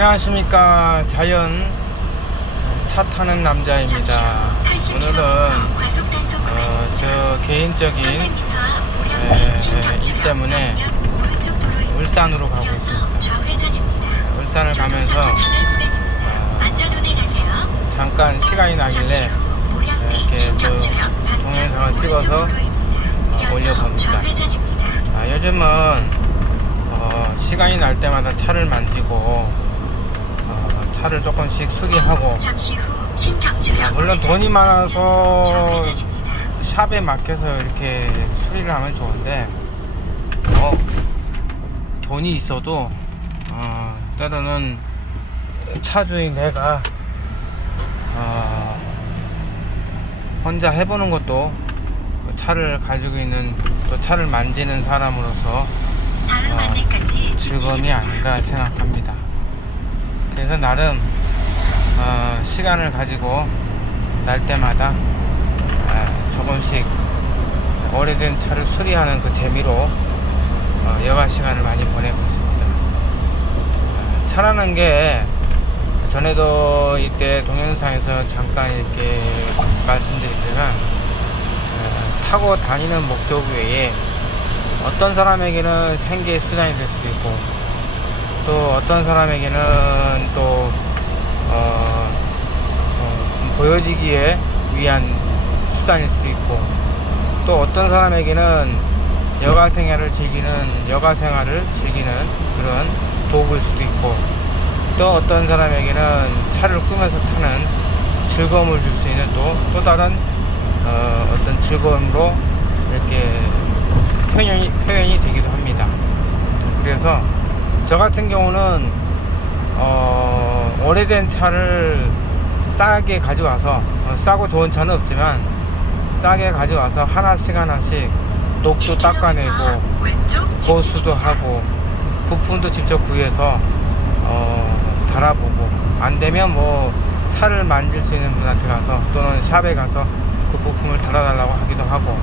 안녕하십니까. 자연 차 타는 남자입니다. 오늘은 저 개인적인 일 때문에 울산으로 가고 있습니다. 울산을 가면서 잠깐 시간이 나길래 이렇게 또 동영상을 찍어서 올려봅니다. 요즘은 시간이 날 때마다 차를 만지고 차를 조금씩 수리하고, 물론 돈이 많아서 샵에 맡겨서 이렇게 수리를 하면 좋은데 돈이 있어도 때로는 차주인 내가 혼자 해보는 것도 차를 가지고 있는, 또 차를 만지는 사람으로서 즐거움이 아닌가 생각합니다. 그래서 나름 시간을 가지고 날 때마다 조금씩 오래된 차를 수리하는 그 재미로 여가 시간을 많이 보내고 있습니다. 차라는 게 전에도 이때 동영상에서 잠깐 이렇게 말씀드렸지만 타고 다니는 목적 외에 어떤 사람에게는 생계의 수단이 될 수도 있고, 또 어떤 사람에게는 또 보여지기에 위한 수단일 수도 있고, 또 어떤 사람에게는 여가 생활을 즐기는 그런 도구일 수도 있고, 또 어떤 사람에게는 차를 꾸며서 타는 즐거움을 줄 수 있는 또 다른 어떤 즐거움으로 이렇게 표현이 되기도 합니다. 그래서 저 같은 경우는 오래된 차를 싸게 가져와서, 싸고 좋은 차는 없지만 싸게 가져와서 하나씩 녹도 닦아내고 보수도 하고 부품도 직접 구해서 달아보고, 안되면 뭐 차를 만질 수 있는 분한테 가서 또는 샵에 가서 그 부품을 달아달라고 하기도 하고,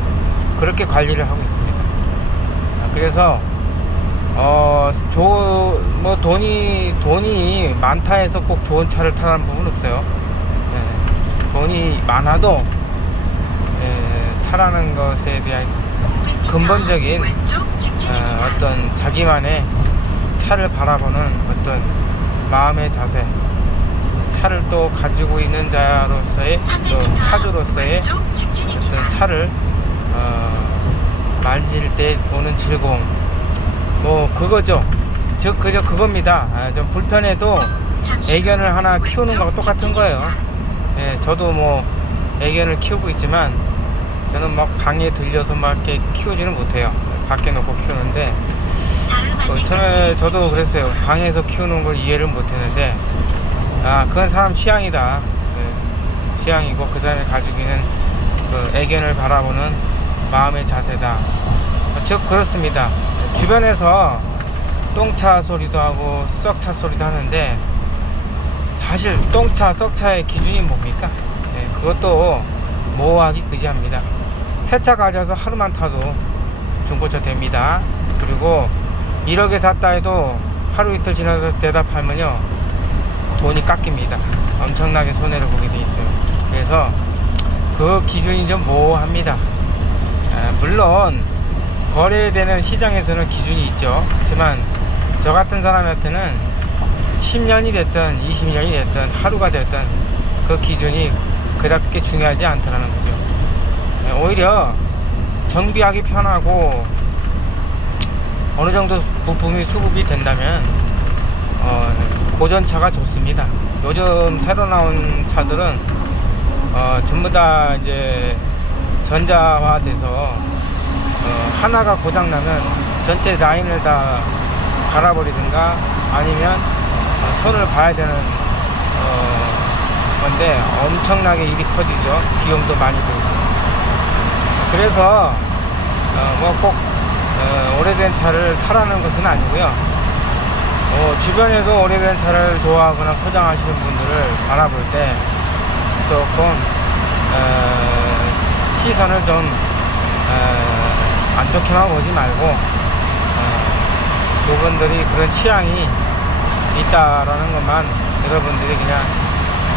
그렇게 관리를 하고 있습니다. 그래서 돈이 많다 해서 꼭 좋은 차를 타라는 부분은 없어요. 돈이 많아도 차라는 것에 대한 근본적인 어떤 자기만의 차를 바라보는 어떤 마음의 자세, 차를 또 가지고 있는 자로서의, 또 차주로서의 어떤 차를 만질 때 오는 즐거움, 뭐 그거죠. 그저 그겁니다. 좀 불편해도 애견을 하나 키우는 거하고 똑같은 거예요. 저도 뭐 애견을 키우고 있지만 저는 막 방에 들려서 막 이렇게 키우지는 못해요. 밖에 놓고 키우는데, 처음에 저도 그랬어요. 방에서 키우는 걸 이해를 못했는데, 그건 사람 취향이다. 취향이고 그 사람이 가지고 있는 그 애견을 바라보는 마음의 자세다. 즉 그렇습니다. 주변에서 똥차 소리도 하고 썩차 소리도 하는데, 사실 똥차 썩차의 기준이 뭡니까? 그것도 모호하기 그지합니다. 새 차 가져와서 하루만 타도 중고차 됩니다. 그리고 1억에 샀다 해도 하루 이틀 지나서 대답하면요 돈이 깎입니다. 엄청나게 손해를 보게 돼 있어요. 그래서 그 기준이 좀 모호합니다. 물론 거래되는 시장에서는 기준이 있죠. 하지만 저 같은 사람한테는 10년이 됐든 20년이 됐든 하루가 됐든 그 기준이 그렇게 중요하지 않다는 거죠. 오히려 정비하기 편하고 어느 정도 부품이 수급이 된다면 고전차가 좋습니다. 요즘 새로 나온 차들은 전부 다 이제 전자화돼서 하나가 고장나면 전체 라인을 다 갈아버리든가 아니면 손을 봐야 되는 건데, 엄청나게 일이 커지죠. 비용도 많이 들고. 그래서 뭐 꼭 오래된 차를 타라는 것은 아니고요. 주변에도 오래된 차를 좋아하거나 소장하시는 분들을 바라볼 때 조금 시선을 좀 안 좋게만 보지 말고, 그분들이 그런 취향이 있다라는 것만 여러분들이 그냥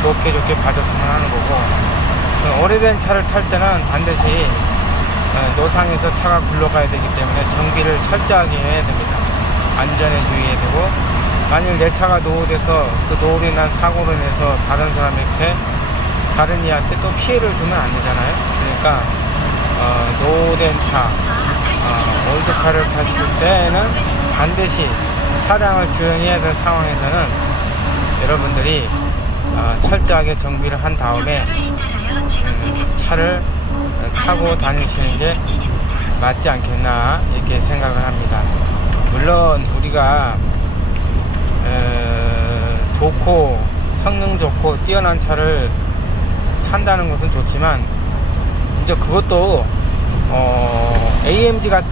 좋게 봐줬으면 하는 거고, 오래된 차를 탈 때는 반드시 노상에서 차가 굴러가야 되기 때문에 정비를 철저하게 해야 됩니다. 안전에 주의해야 되고, 만일 내 차가 노후돼서 그 노후로 인한 사고로 인해서 다른 사람한테, 다른 이한테 또 피해를 주면 안 되잖아요. 그러니까 노후된 차, 올드카를 타실 때는 반드시 차량을 주행해야 될 상황에서는 여러분들이 철저하게 정비를 한 다음에 차를 타고 다니시는 게 맞지 않겠나 이렇게 생각을 합니다. 물론 우리가 좋고 성능 좋고 뛰어난 차를 산다는 것은 좋지만, 이제 그것도 AMG 같은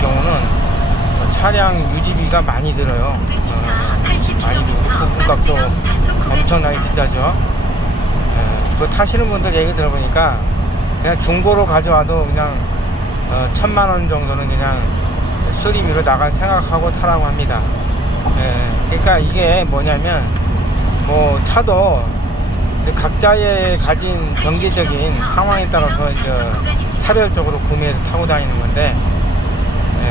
경우는 차량 유지비가 많이 들어요. 많이 들고 부품값도 엄청나게 비싸죠. 그거 타시는 분들 얘기 들어보니까 그냥 중고로 가져와도 그냥 1000만원 정도는 그냥 수리비로 나갈 생각하고 타라고 합니다. 그러니까 이게 뭐냐면, 뭐 차도 각자의 가진 경제적인 상황에 따라서 이제 차별적으로 구매해서 타고 다니는 건데,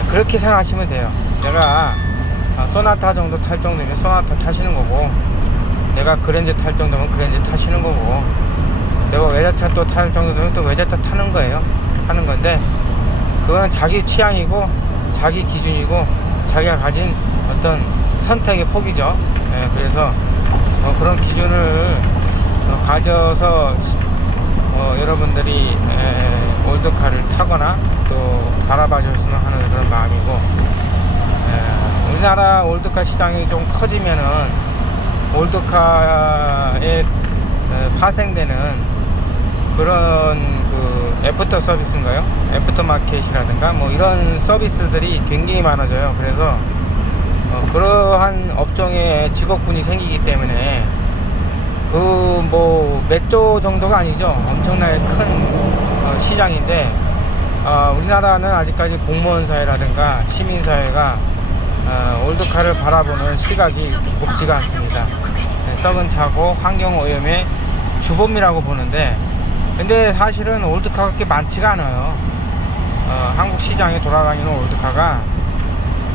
그렇게 생각하시면 돼요. 내가 소나타 정도 탈 정도면 소나타 타시는 거고, 내가 그랜저 탈 정도면 그랜저 타시는 거고, 내가 외제차 또 탈 정도면 또 외제차 타는 거예요. 하는 건데, 그건 자기 취향이고 자기 기준이고 자기가 가진 어떤 선택의 폭이죠. 그래서 그런 기준을 가져서 여러분들이 올드카를 타거나 또 바라봐 줬으면 하는 그런 마음이고, 우리나라 올드카 시장이 좀 커지면은 올드카에 파생되는 그런 그 애프터 서비스인가요? 애프터 마켓이라든가 뭐 이런 서비스들이 굉장히 많아져요. 그래서 그러한 업종에 직업군이 생기기 때문에 그 뭐 몇 조 정도가 아니죠. 엄청나게 큰 시장인데, 우리나라는 아직까지 공무원 사회라든가 시민 사회가 올드카를 바라보는 시각이 높지가 않습니다. 썩은 차고 환경 오염의 주범이라고 보는데, 근데 사실은 올드카가 그렇게 많지가 않아요. 한국 시장에 돌아다니는 올드카가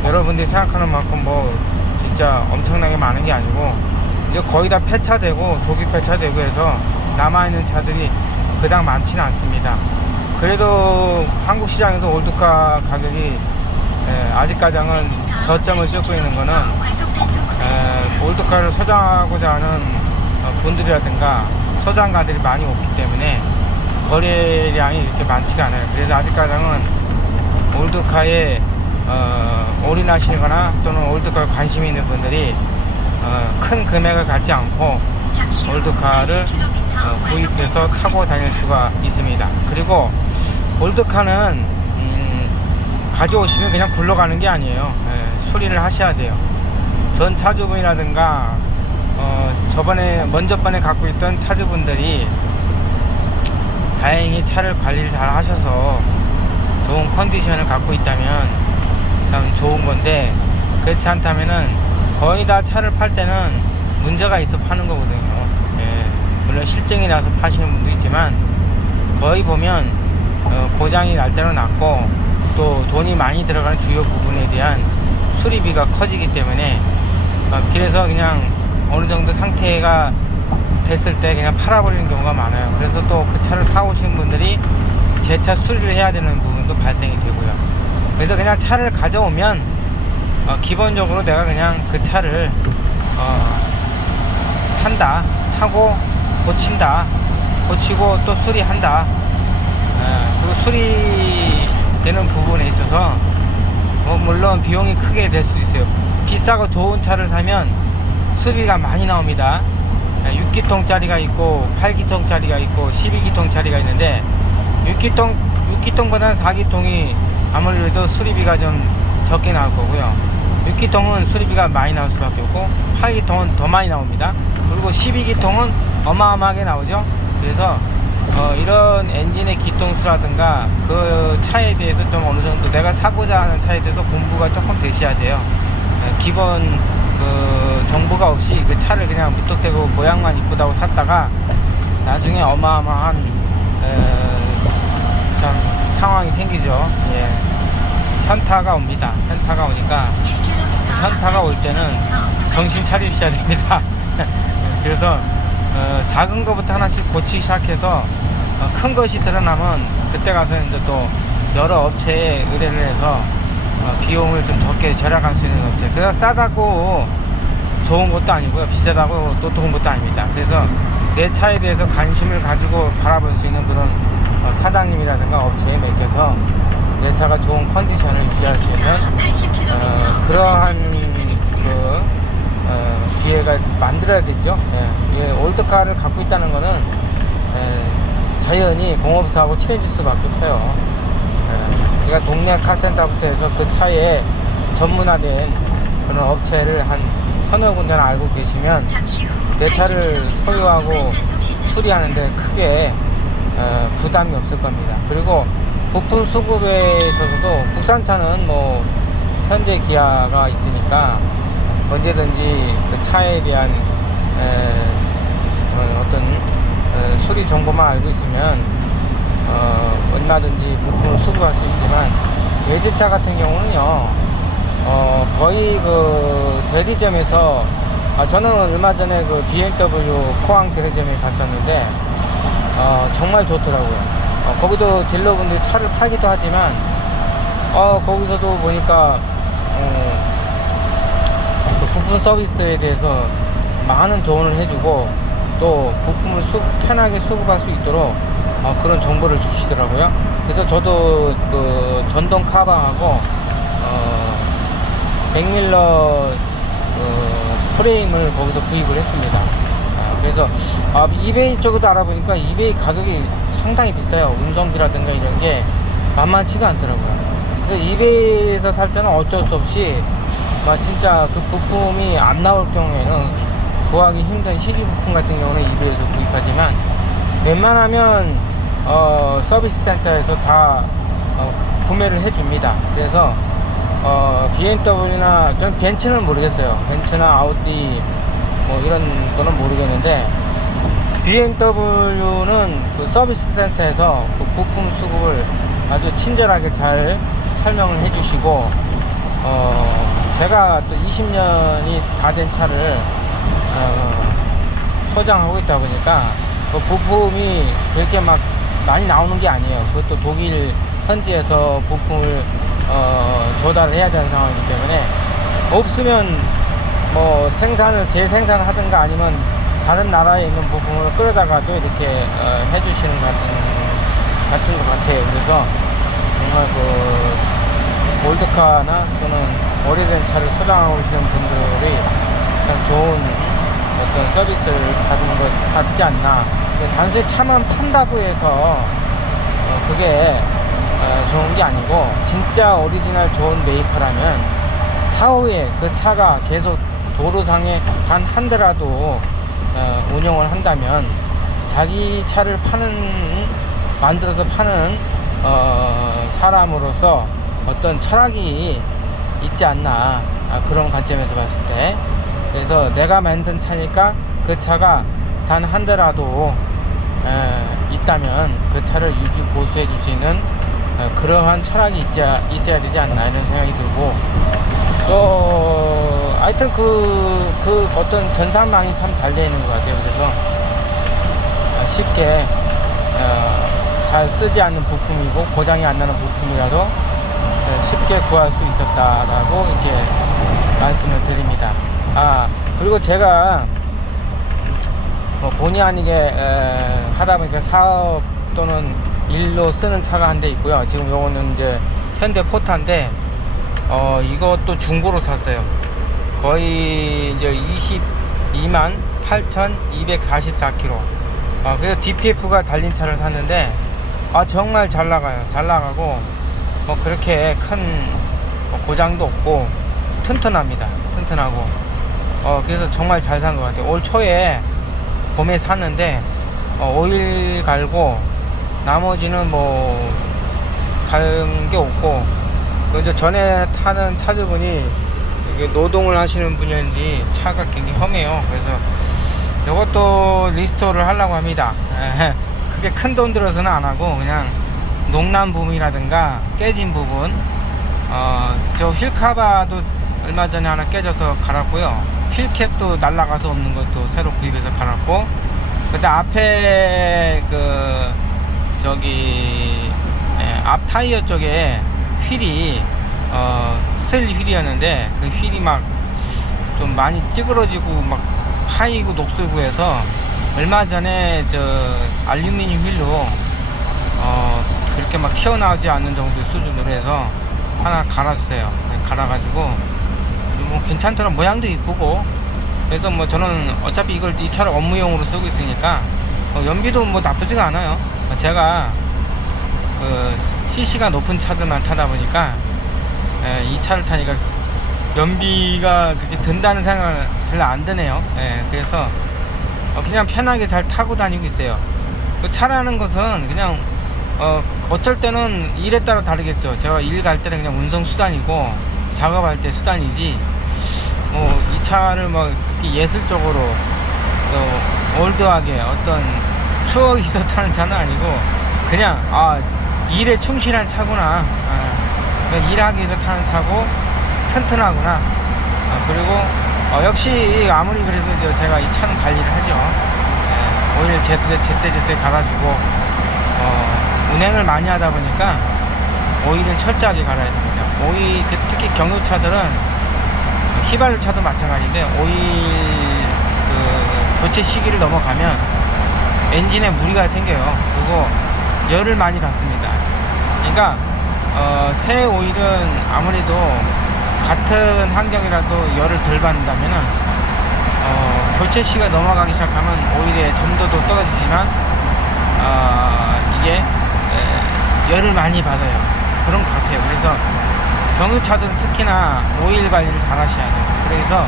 여러분들이 생각하는 만큼 뭐 진짜 엄청나게 많은 게 아니고, 이제 거의 다 폐차되고 조기 폐차되고 해서 남아있는 차들이 그닥 많지는 않습니다. 그래도 한국 시장에서 올드카 가격이 아직까지는 저점을 찍고 있는 거는 올드카를 소장하고자 하는 분들이라든가 소장가들이 많이 없기 때문에 거래량이 이렇게 많지가 않아요. 그래서 아직까지는 올드카에 올인하시거나 또는 올드카에 관심이 있는 분들이 큰 금액을 갖지 않고 올드카를 구입해서 타고 다닐 수가 있습니다. 그리고 올드카는 가져오시면 그냥 굴러가는 게 아니에요. 수리를 하셔야 돼요. 전 차주분이라든가 먼저 번에 갖고 있던 차주분들이 다행히 차를 관리를 잘 하셔서 좋은 컨디션을 갖고 있다면 참 좋은 건데, 그렇지 않다면은 거의 다 차를 팔 때는 문제가 있어 파는 거거든요. 물론 실증이 나서 파시는 분도 있지만 거의 보면 고장이 날 때는 났고, 또 돈이 많이 들어가는 주요 부분에 대한 수리비가 커지기 때문에 그래서 그냥 어느 정도 상태가 됐을 때 그냥 팔아버리는 경우가 많아요. 그래서 또 그 차를 사오신 분들이 제 차 수리를 해야 되는 부분도 발생이 되고요. 그래서 그냥 차를 가져오면 기본적으로 내가 그냥 그 차를 타고 고친다, 고치고 또 수리한다. 그리고 수리되는 부분에 있어서 물론 비용이 크게 될 수도 있어요. 비싸고 좋은 차를 사면 수리가 많이 나옵니다. 6기통짜리가 있고 8기통짜리가 있고 12기통짜리가 있는데 6기통보다는 4기통이 아무래도 수리비가 좀 적게 나올 거고요. 6기통은 수리비가 많이 나올 수밖에 없고 8기통은 더 많이 나옵니다. 그리고 12기통은 어마어마하게 나오죠. 그래서 이런 엔진의 기통수라든가 그 차에 대해서 좀 어느 정도 내가 사고자 하는 차에 대해서 공부가 조금 되셔야 돼요. 기본 그 정보가 없이 그 차를 그냥 무턱대고 모양만 이쁘다고 샀다가 나중에 어마어마한 참 상황이 생기죠. 예. 현타가 옵니다. 현타가 오니까 현타가 올 때는 정신 차리셔야 됩니다. 그래서 작은 거부터 하나씩 고치기 시작해서 큰 것이 드러나면 그때 가서 이제 또 여러 업체에 의뢰를 해서 비용을 좀 적게 절약할 수 있는 업체. 그래서 싸다고 좋은 것도 아니고요, 비싸다고 또 좋은 것도 아닙니다. 그래서 내 차에 대해서 관심을 가지고 바라볼 수 있는 그런 사장님이라든가 업체에 맡겨서 내 차가 좋은 컨디션을 유지할 수 있는 그러한 기회가 만들어야 되죠. 예, 올드카를 갖고 있다는 거는 자연히 공업사하고 친해질 수밖에 없어요. 그러니까 동네 카센터부터 해서 그 차에 전문화된 그런 업체를 한 서너 군데나 알고 계시면 내 차를 소유하고 수리하는데 크게 부담이 없을 겁니다. 그리고 부품 수급에 있어서도 국산차는 뭐 현대 기아가 있으니까 언제든지 그 차에 대한 어떤 수리 정보만 알고 있으면 얼마든지 부품을 수급할 수 있지만 외제차 같은 경우는요 거의 그 대리점에서 저는 얼마 전에 그 BMW 포항 대리점에 갔었는데 정말 좋더라고요. 거기도 딜러분들이 차를 팔기도 하지만 거기서도 보니까 그 부품 서비스에 대해서 많은 조언을 해주고 또 부품을 편하게 수급할 수 있도록 그런 정보를 주시더라고요. 그래서 저도 그 전동 카방하고 맥밀러 프레임을 거기서 구입을 했습니다. 그래서 이베이 쪽도 알아보니까 이베이 가격이 상당히 비싸요. 운송비라든가 이런 게 만만치가 않더라고요. 그래서 이베이에서 살 때는 어쩔 수 없이 진짜 그 부품이 안 나올 경우에는 구하기 힘든 희귀 부품 같은 경우는 이베이에서 구입하지만 웬만하면 서비스 센터에서 다 구매를 해줍니다. 그래서 BMW나 전 벤츠는 모르겠어요. 벤츠나 아우디 뭐 이런 거는 모르겠는데 BMW는 그 서비스 센터에서 그 부품 수급을 아주 친절하게 잘 설명을 해주시고 제가 또 20년이 다 된 차를 소장하고 있다 보니까 그 부품이 그렇게 막 많이 나오는 게 아니에요. 그것도 독일 현지에서 부품을 조달을 해야 되는 상황이기 때문에 없으면 뭐 재생산을 하든가 아니면 다른 나라에 있는 부품을 끌어다가도 이렇게 해주시는 것 같은 것 같아요. 그래서 정말 그 올드카나 또는 오래된 차를 소장하고 계시는 분들이 참 좋은 어떤 서비스를 받은 것 같지 않나. 단순히 차만 판다고 해서 그게 좋은 게 아니고 진짜 오리지널 좋은 메이커라면 사후에 그 차가 계속 도로상에 단 한 대라도 운영을 한다면 자기 차를 만들어서 파는 사람으로서 어떤 철학이 있지 않나, 그런 관점에서 봤을 때. 그래서 내가 만든 차니까 그 차가 단 한 대라도 있다면 그 차를 유지 보수해 줄 수 있는 그러한 철학이 있어야 되지 않나, 이런 생각이 들고, 또 하여튼 그 어떤 전산망이 참 잘 되어 있는 것 같아요. 그래서 쉽게 잘 쓰지 않는 부품이고 고장이 안 나는 부품이라도 쉽게 구할 수 있었다라고 이렇게 말씀을 드립니다. 그리고 제가 뭐 본의 아니게 하다 보니까 사업 또는 일로 쓰는 차가 한 대 있고요. 지금 요거는 이제 현대 포타인데 이것도 중고로 샀어요. 거의 이제 228,244km. 그래서 DPF가 달린 차를 샀는데 정말 잘 나가요. 잘 나가고 뭐 그렇게 큰 고장도 없고 튼튼합니다. 튼튼하고 그래서 정말 잘 산 것 같아요. 올 초에 봄에 샀는데 오일 갈고 나머지는 뭐 갈 게 없고, 이제 전에 타는 차주분이 이게 노동을 하시는 분인지 차가 굉장히 험해요. 그래서 이것도 리스토어를 하려고 합니다. 그게 큰 돈 들어서는 안 하고 그냥 농난 부분이라든가 깨진 부분, 저 휠카바도 얼마 전에 하나 깨져서 갈았고요. 휠캡도 날아가서 없는 것도 새로 구입해서 갈았고, 그때 앞에 그 저기 앞 타이어 쪽에 휠이 스틸 휠이었는데 그 휠이 막 좀 많이 찌그러지고 막 파이고 녹슬고 해서 얼마 전에 저 알루미늄 휠로 그렇게 막 튀어나오지 않는 정도의 수준으로 해서 하나 갈아주세요. 갈아가지고 뭐 괜찮더라. 모양도 이쁘고. 그래서 뭐 저는 어차피 이걸 이 차를 업무용으로 쓰고 있으니까 연비도 뭐 나쁘지가 않아요. 제가 CC가 높은 차들만 타다 보니까 이 차를 타니까 연비가 그렇게 든다는 생각은 별로 안 드네요. 그래서 그냥 편하게 잘 타고 다니고 있어요. 그 차라는 것은 그냥 어쩔 때는 일에 따라 다르겠죠. 제가 일 갈 때는 그냥 운송수단이고 작업할 때 수단이지, 이 차를 뭐 예술적으로 올드하게 어떤 추억이 있어 타는 차는 아니고 그냥 일에 충실한 차구나, 일하기 위해서 타는 차고 튼튼하구나. 그리고 역시 아무리 그래도 제가 이 차는 관리를 하죠. 오일 제때 갈아주고 운행을 많이 하다 보니까 오일은 철저하게 갈아야 됩니다. 오일, 특히 경유차들은 휘발유차도 마찬가지인데 오일 교체 시기를 넘어가면 엔진에 무리가 생겨요. 그리고 열을 많이 받습니다. 그러니까 새 오일은 아무래도 같은 환경이라도 열을 덜 받는다면은 교체 시기가 넘어가기 시작하면 오일의 점도도 떨어지지만 이게 열을 많이 받아요. 그런 것 같아요. 그래서 경유차들은 특히나 오일 관리를 잘 하셔야 돼요. 그래서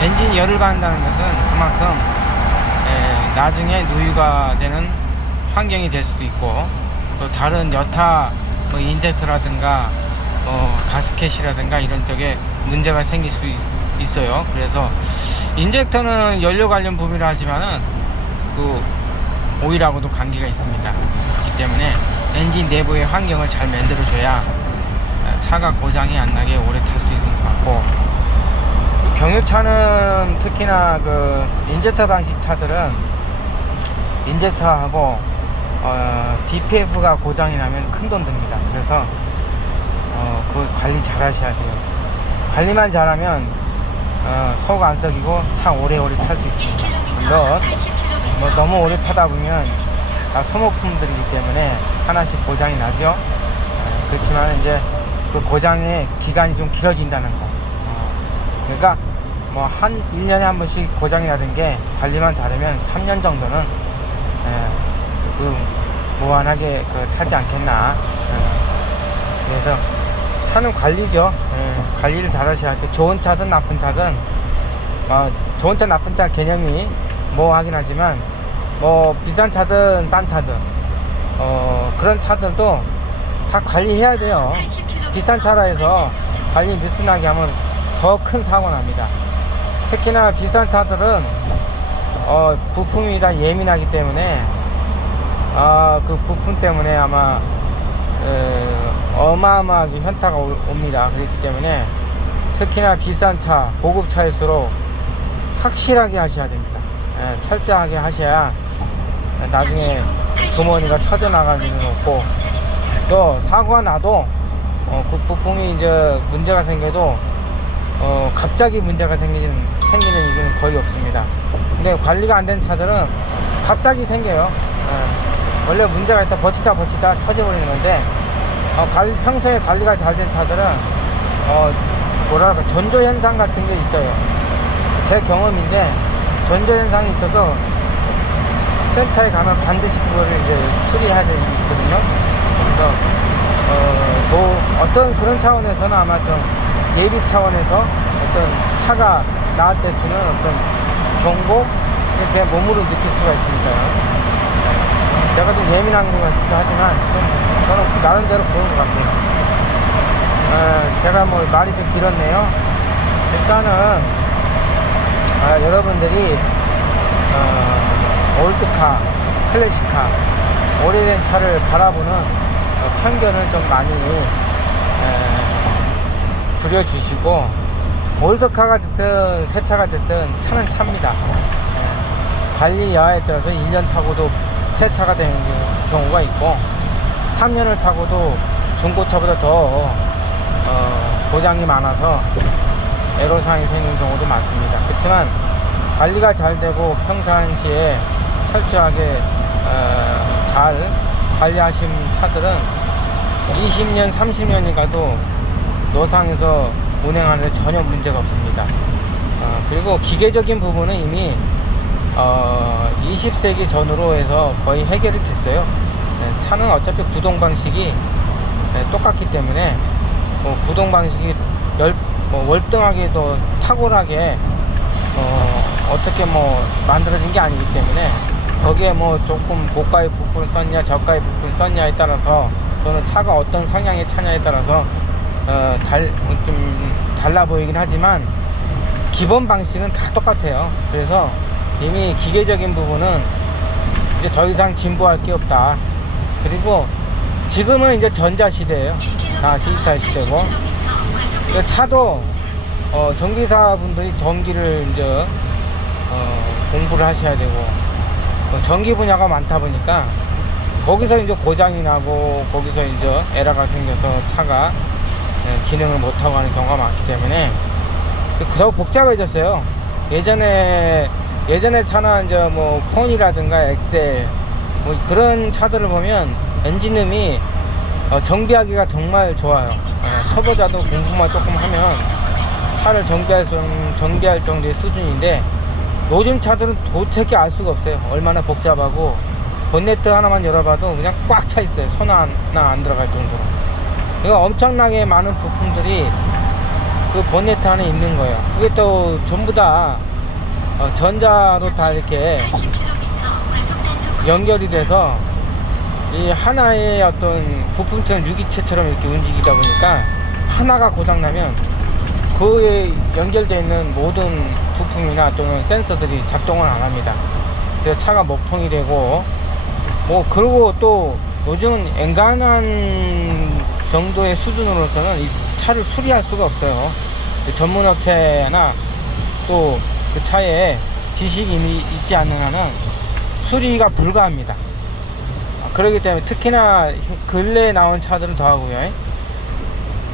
엔진이 열을 받는다는 것은 그만큼 나중에 누유가 되는 환경이 될 수도 있고, 또 다른 여타 인젝터라든가 가스켓이라든가 이런 쪽에 문제가 생길 수 있어요. 그래서 인젝터는 연료 관련 부분이라 하지만은 그 오일하고도 관계가 있습니다. 그렇기 때문에 엔진 내부의 환경을 잘 만들어 줘야 차가 고장이 안 나게 오래 탈 수 있는 것 같고, 경유차는 특히나 그 인젝터 방식 차들은 인젝터하고 DPF가 고장이 나면 큰 돈 듭니다. 그래서 그 관리 잘 하셔야 돼요. 관리만 잘하면 속 안 썩이고 차 오래오래 탈 수 있습니다. 물론 뭐 너무 오래 타다 보면 다 소모품들이기 때문에 하나씩 고장이 나죠. 그렇지만 이제 그 고장의 기간이 좀 길어진다는 거. 그러니까 뭐 한 1년에 한 번씩 고장이 나던 게 관리만 잘하면 3년 정도는 무한하게 타지 않겠나. 그래서 차는 관리죠. 관리를 잘 하셔야 돼요. 좋은 차든 나쁜 차든, 좋은 차 나쁜 차 개념이 뭐 하긴 하지만 뭐 비싼 차든 싼 차든 그런 차들도 다 관리해야 돼요. 비싼 차라 해서 관리 느슨하게 하면 더 큰 사고 납니다. 특히나 비싼 차들은 부품이 다 예민하기 때문에 그 부품 때문에 아마 어마어마하게 현타가 옵니다. 그렇기 때문에 특히나 비싼 차, 고급 차일수록 확실하게 하셔야 됩니다. 철저하게 하셔야 나중에 주머니가 터져나갈 일은 없고, 또 사고가 나도 그 부품이 이제 문제가 생겨도 갑자기 문제가 생기는 일은 거의 없습니다. 근데 관리가 안 된 차들은 갑자기 생겨요. 원래 문제가 있다 버티다 터져버리는 건데, 평소에 관리가 잘 된 차들은 뭐랄까 전조 현상 같은 게 있어요. 제 경험인데 전조 현상이 있어서 센터에 가면 반드시 그거를 이제 수리해야 되는 게 있거든요. 그래서 어떤 그런 차원에서는 아마 좀 예비 차원에서 어떤 차가 나한테 주는 어떤 경고, 내 몸으로 느낄 수가 있으니까요. 제가 좀 예민한 것 같기도 하지만 저는 나름대로 보는 것 같아요. 제가 뭐 말이 좀 길었네요. 일단은 여러분들이 올드카, 클래식카, 오래된 차를 바라보는 편견을 좀 많이 줄여주시고, 올드카가 됐든 새 차가 됐든 차는 차입니다. 관리 여하에 따라서 1년 타고도 폐차가 되는 경우가 있고, 3년을 타고도 중고차보다 더 고장이 많아서 애로사항이 생기는 경우도 많습니다. 그렇지만 관리가 잘 되고 평상시에 철저하게 잘 관리하신 차들은 20년, 30년이 가도 노상에서 운행하는데 전혀 문제가 없습니다. 그리고 기계적인 부분은 이미 20세기 전후로 해서 거의 해결이 됐어요. 차는 어차피 구동 방식이 똑같기 때문에 구동 방식이 월등하게도 탁월하게 어떻게 만들어진 게 아니기 때문에, 거기에 조금 고가의 부품을 썼냐 저가의 부품을 썼냐에 따라서, 또는 차가 어떤 성향의 차냐에 따라서 좀 달라 보이긴 하지만 기본 방식은 다 똑같아요. 그래서 이미 기계적인 부분은 이제 더 이상 진보할 게 없다. 그리고 지금은 이제 전자 시대예요. 디지털 시대고, 차도 전기사분들이 전기를 이제 공부를 하셔야 되고, 전기 분야가 많다 보니까 거기서 이제 고장이 나고 거기서 이제 에러가 생겨서 차가 기능을 못하고 하는 경우가 많기 때문에 더 복잡해졌어요. 예전에 차나 이제 폰이라든가 엑셀 그런 차들을 보면 엔진음이 정비하기가 정말 좋아요. 초보자도 공부만 조금 하면 차를 정비할 정도의 수준인데, 요즘 차들은 도저히 알 수가 없어요. 얼마나 복잡하고, 본네트 하나만 열어봐도 그냥 꽉 차 있어요. 손 하나 안 들어갈 정도로. 이거 엄청나게 많은 부품들이 그 본네트 안에 있는 거예요. 그게 또 전부 다 전자로 다 이렇게 연결이 돼서 이 하나의 어떤 부품처럼 유기체처럼 이렇게 움직이다 보니까, 하나가 고장나면 그에 연결되어 있는 모든 부품이나 또는 센서들이 작동을 안 합니다. 그래서 차가 먹통이 되고, 그리고 또 요즘은 엔간한 정도의 수준으로서는 이 차를 수리할 수가 없어요. 전문 업체나 또 그 차에 지식이 있지 않는 한은 수리가 불가합니다. 그렇기 때문에 특히나 근래에 나온 차들은 더하고요.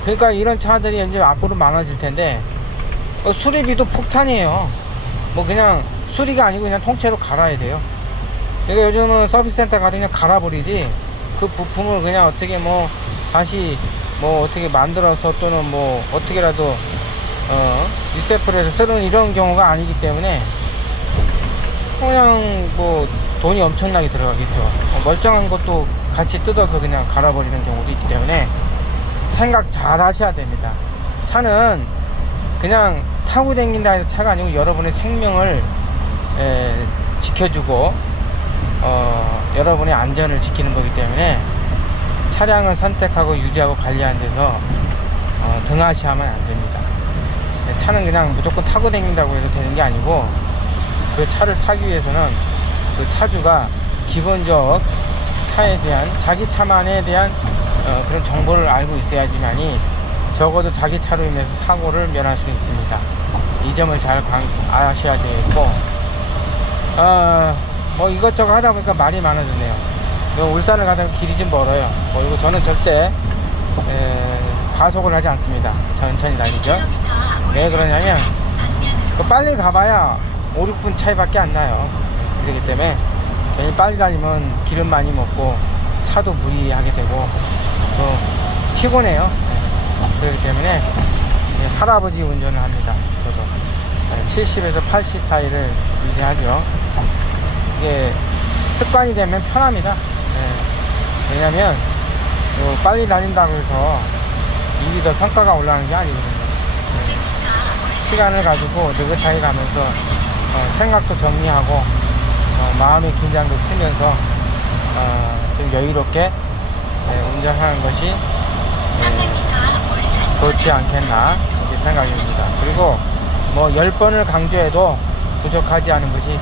그러니까 이런 차들이 이제 앞으로 많아질 텐데, 수리비도 폭탄이에요. 그냥 수리가 아니고 그냥 통째로 갈아야 돼요. 그러니까 요즘은 서비스 센터 가도 그냥 갈아버리지, 그 부품을 그냥 어떻게 다시 어떻게 만들어서 또는 어떻게라도 리세프를 해서 쓰는 이런 경우가 아니기 때문에, 그냥 돈이 엄청나게 들어가겠죠. 멀쩡한 것도 같이 뜯어서 그냥 갈아버리는 경우도 있기 때문에 생각 잘 하셔야 됩니다. 차는 그냥 타고 다닌다 해서 차가 아니고 여러분의 생명을 지켜주고 여러분의 안전을 지키는 거기 때문에, 차량을 선택하고 유지하고 관리하는 데서 등하시하면 안 됩니다. 차는 그냥 무조건 타고 다닌다고 해서 되는 게 아니고, 그 차를 타기 위해서는 그 차주가 기본적 차에 대한, 자기 차만에 대한 그런 정보를 알고 있어야지만이 적어도 자기 차로 인해서 사고를 면할 수 있습니다. 이 점을 잘 아셔야 되겠고, 이것저것 하다 보니까 말이 많아졌네요. 울산을 가다 길이 좀 멀어요. 그리고 저는 절대 가속을 하지 않습니다. 천천히 다니죠. 왜 그러냐면 빨리 가봐야 5, 6분 차이밖에 안 나요. 그렇기 때문에 괜히 빨리 다니면 기름 많이 먹고 차도 무리하게 되고 또 피곤해요. 그렇기 때문에 할아버지 운전을 합니다. 저도 70에서 80 사이를 유지하죠. 이게 습관이 되면 편합니다. 왜냐면 빨리 다닌다고 해서 일이 더 성과가 올라가는 게 아니거든요. 시간을 가지고 느긋하게 가면서 생각도 정리하고 마음의 긴장도 풀면서 좀 여유롭게 운전하는 것이 좋지 않겠나 이렇게 생각입니다. 그리고 뭐 10번을 강조해도 부족하지 않은 것이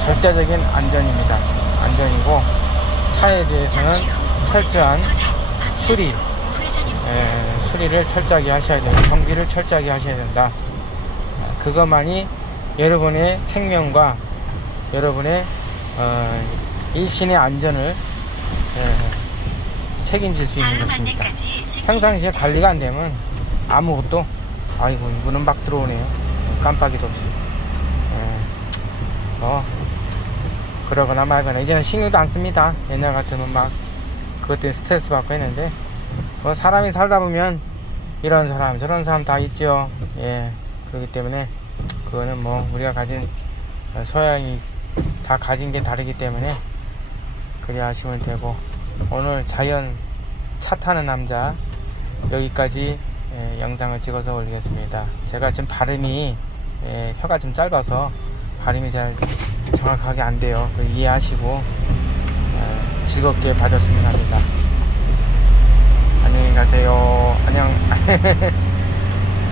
절대적인 안전입니다. 안전이고 차에 대해서는 철저한 수리를 철저하게 하셔야 돼요. 정비를 철저하게 하셔야 된다. 그것만이 여러분의 생명과 여러분의 일신의 안전을 책임질 수 있는 것입니다. 평상시에 관리가 안 되면 아무것도 아이고 이분은 막 들어오네요. 깜빡이도 없이 그러거나 말거나 이제는 신경도 안 씁니다. 옛날 같으면 막 그것 때문에 스트레스 받고 했는데 사람이 살다 보면 이런 사람 저런 사람 다 있죠. 그렇기 때문에 그거는 뭐 우리가 가진 소양이 다 가진 게 다르기 때문에 그래 하시면 되고, 오늘 자연 차 타는 남자 여기까지 영상을 찍어서 올리겠습니다. 제가 지금 발음이 혀가 좀 짧아서 발음이 잘 정확하게 안 돼요. 이해하시고 즐겁게 봐줬으면 합니다. 안녕히 가세요. 안녕.